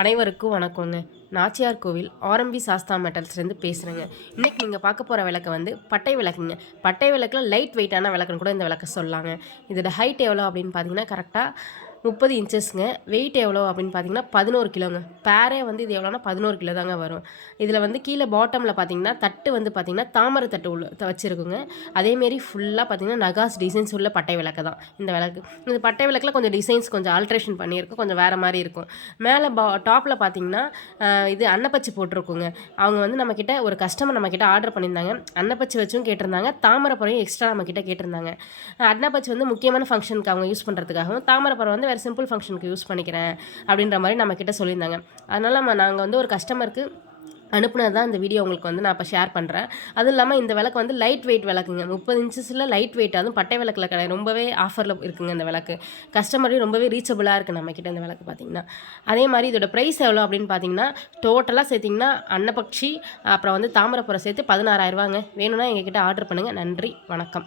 அனைவருக்கும் வணக்கங்க. நாச்சியார் கோவில் ஆர்எம்பி சாஸ்தா மெட்டல்ஸ்லேருந்து பேசுகிறேங்க. இன்றைக்கி நீங்கள் பார்க்க போகிற விளக்கு வந்து பட்டை விளக்குங்க. பட்டை விளக்கில் லைட் வெயிட்டான விளக்குன்னு கூட இந்த விளக்க சொல்லலாங்க. இதோட ஹைட் எவ்வளோ அப்படின்னு பார்த்தீங்கன்னா கரெக்டாக 30 இன்ச்சஸ்ங்க. வெயிட் எவ்வளோ அப்படின்னு பார்த்தீங்கன்னா 11 கிலோங்க. பேரே வந்து இது எவ்வளோனா 11 கிலோ தாங்க வரும். இதில் வந்து கீழே பாட்டமில் பார்த்தீங்கன்னா தட்டு வந்து பார்த்தீங்கன்னா தாமரை தட்டு வச்சுருக்குங்க. அதேமாரி ஃபுல்லாக பார்த்தீங்கன்னா நகாஸ் டிசைன்ஸ் உள்ள பட்டை விளக்கு தான் இந்த விளக்கு. இந்த பட்டை விளக்கில் கொஞ்சம் டிசைன்ஸ் கொஞ்சம் ஆல்ட்ரேஷன் பண்ணியிருக்கும், கொஞ்சம் வேறு மாதிரி இருக்கும். மேலே டாப்பில் பார்த்தீங்கன்னா இது அன்னப்பச்சி போட்டிருக்குங்க. அவங்க வந்து நம்மக்கிட்ட ஒரு கஸ்டமர் நம்மக்கிட்ட ஆர்டர் பண்ணியிருந்தாங்க. அன்னப்பச்சி வச்சும் கேட்டிருந்தாங்க, தாமரைப்பறையும் எக்ஸ்ட்ரா நம்மக்கிட்ட கேட்டிருந்தாங்க. அன்னப்பச்சி வந்து முக்கியமான ஃபங்க்ஷனுக்கு அவங்க யூஸ் பண்ணுறதுக்காகவும், தாமரைப்பறை வந்து வேறு சிம்பிள் ஃபங்க்ஷனுக்கு யூஸ் பண்ணிக்கிறேன் அப்படின்ற மாதிரி நம்மக்கிட்ட சொல்லியிருந்தாங்க. அதனால் நாங்கள் வந்து ஒரு கஸ்டமருக்கு அனுப்புனது தான் இந்த வீடியோ உங்களுக்கு வந்து நான் இப்போ ஷேர் பண்ணுறேன். அதுவும் இல்லாமல் இந்த விளக்கு வந்து லைட் வெயிட் விளக்குங்க. 30 இன்ச்சஸில் லைட் வெயிட், அதுவும் பட்டை விளக்கில் கிடையாது. ரொம்பவே ஆஃபரில் இருக்குங்க இந்த விளக்கு. கஸ்டமரையும் ரொம்பவே ரீச்சபிளாக இருக்குது நம்மக்கிட்ட இந்த விளக்கு பார்த்திங்கன்னா. அதே மாதிரி இதோட ப்ரைஸ் எவ்வளோ அப்படின்னு பார்த்தீங்கன்னா டோட்டலாக சேர்த்திங்கன்னா அன்னப்பக்ஷி அப்புறம் வந்து தாமரைப்புறம் சேர்த்து 16,000 ரூபாங்க. வேணும்னா எங்ககிட்ட ஆர்டர் பண்ணுங்கள். நன்றி, வணக்கம்.